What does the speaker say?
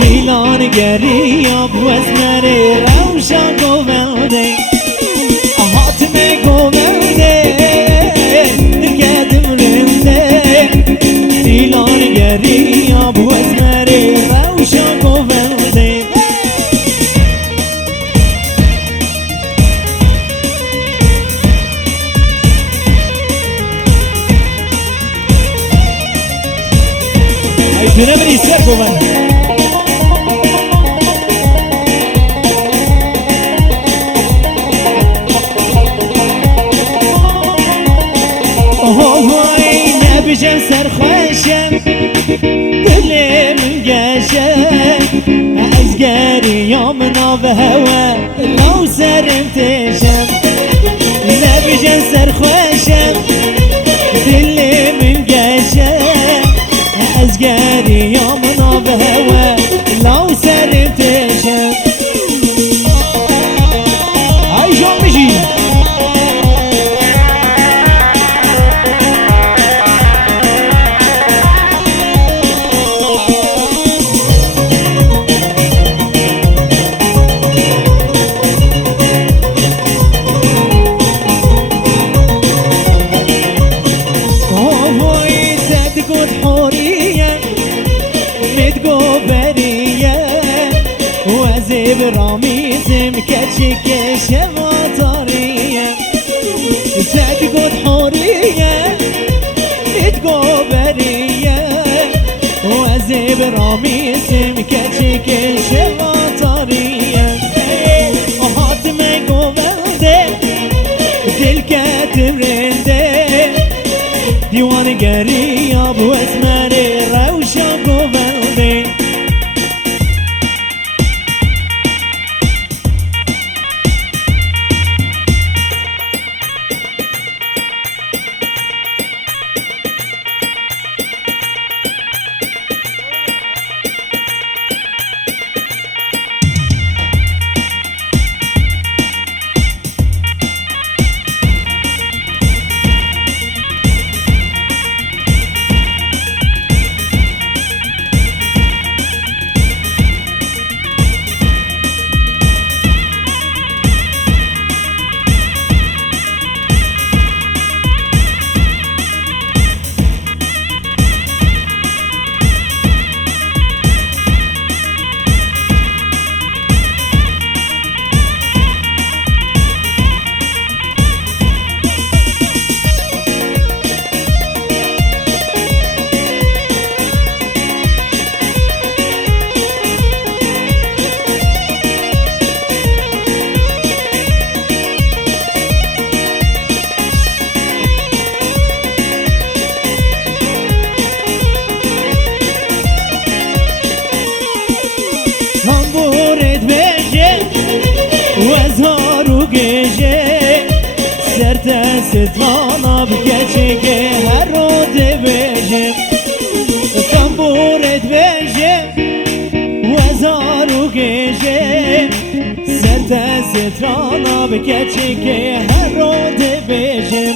دیلان گری آب وزمره روشا گوونده حاتمه گوونده درگدم رنده دیلان گری آب وزمره روشا گوونده ای دونه بری سر گوونده بجم سرخوشم دلم گشم از گریام ناو هوا لو سرم تشم نبجم سرخوشم دلم گشم از گریام ناو هوا لو سرم تشم ای جان بجی براميزم كاتشك شماطرية صدقوا حورية تقو برية وزي براميزم كاتشك شماطرية وحاتم قو بلده دلكاتم رنده ديوان قريب واسمري روشا قو بلده ستلانا بکچه که هر رو دویجم تنبورت بیجم وزارو گیجم سرت ستلانا بکچه که هر رو دویجم